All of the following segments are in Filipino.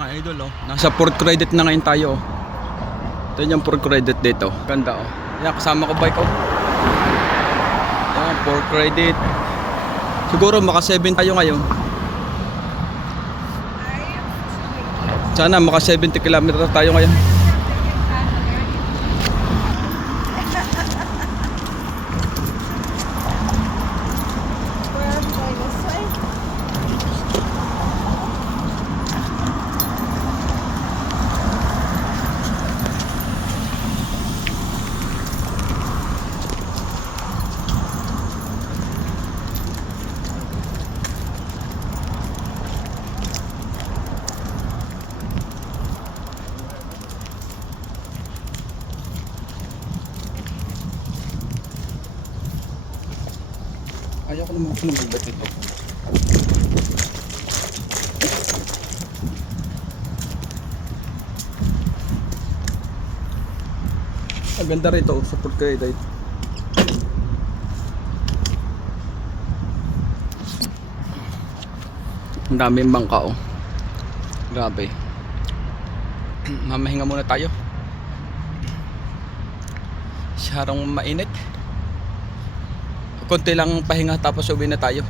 mga idol, oh. Nasa port credit na ngayon tayo, oh. Ito yung port credit dito. Ganda, oh. Yan, kasama ko bike, oh. Yan, port credit. Siguro maka 7 tayo ngayon. Sana maka 70 km tayo ngayon. Ayaw ko naman mag-bat ito. Ang ganda rito, support kayo dito. Ang daming bangka, oh. Grabe. Mamahinga muna tayo. Siyarong mainit. Konti lang pahinga tapos uwi na tayo.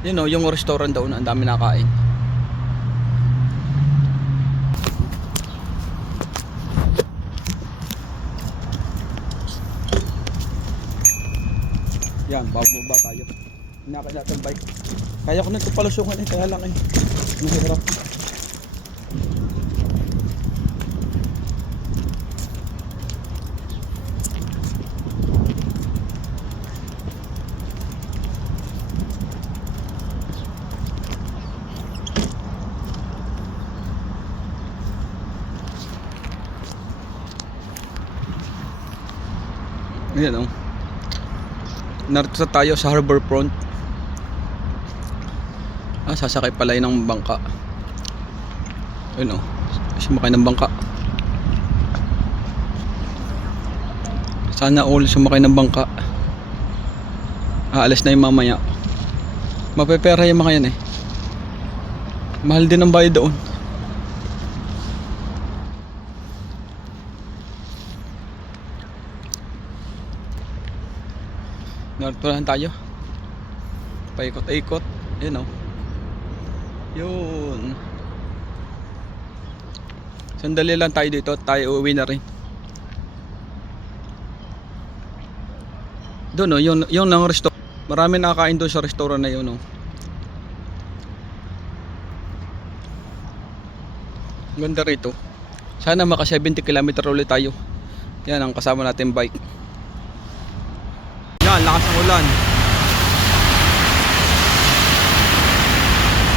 You know, yung restaurant daw na ang dami nakain. Yan, bababa tayo. Hinakay natin bike. Kaya ko na ito palusungan, kaya lang mahirap. Ayan, oh. Narito tayo sa harbor front. Sasakay pala yun ng bangka. Ayun, oh. Sumakay ng bangka. Sana all sumakay ng bangka. Aalis na yung mamaya. Mapepera yung mga yan, eh. Mahal din ang bayad doon. Narturahan tayo. Paikot-ikot. Yun, oh. Yun. Sandali lang tayo dito. Tayo uuwi na rin. Doon, oh. Yung ng restaurant. Marami nakakain doon sa restaurant na yun, oh. Ganda rito. Sana maka 70 km ulit tayo. Yan ang kasama natin bike. Yan, lakas ng ulan.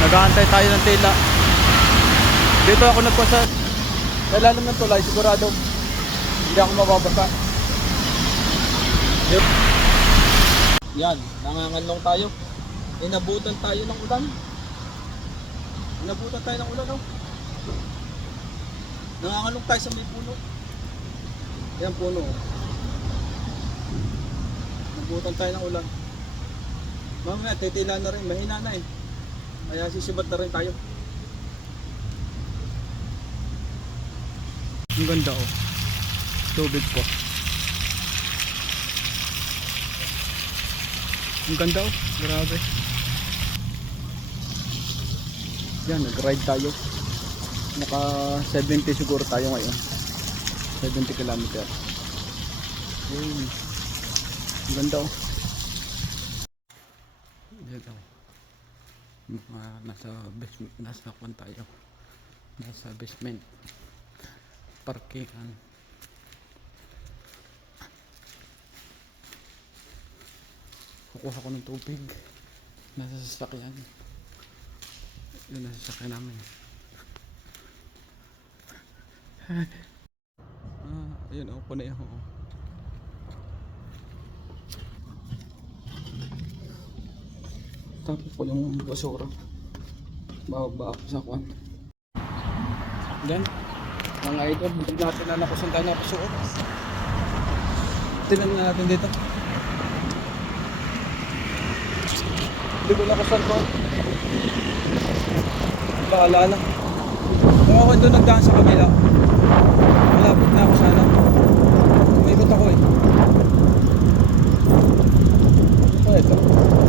Nag-aantay tayo ng tila. Dito ako nagpasa. Sa ilalim ng tulay, sigurado hindi ako mababasa. Yan, nanganganlong tayo. Inabutan tayo ng ulan. Inabutan tayo ng ulan, oh. Nanganganlong tayo sa may puno. Yan, puno, oh. Nabutan tayo ng ulan. Mamaya titila na rin, mahina na, eh. Kaya sisibat na rin tayo. Ang ganda, oh. Tubig po. Ang ganda, oh. Grabe. Yan, nag-ride tayo. Naka 70 siguro tayo ngayon. 70 km. Yun. Ang ganda, oh. Dito. Nasa basement, nasa kwan tayo. Nasa basement. Parkingan. Kukuha ko ng tubig. Nasa sasakyan. Yun, nasa sasakyan namin. Ayun, oh, kuneho, oh. Tapos ko yung basura. Bababa ako sa kwan. Yan. Mga idol, hindi natin na nakusundan na pasuot. Tingnan natin dito. Hindi ko nakusundan ko. Baalala. Kung ako doon nagdaan sa kabila, malapit na ako sana. Umikot ako eh. Ito.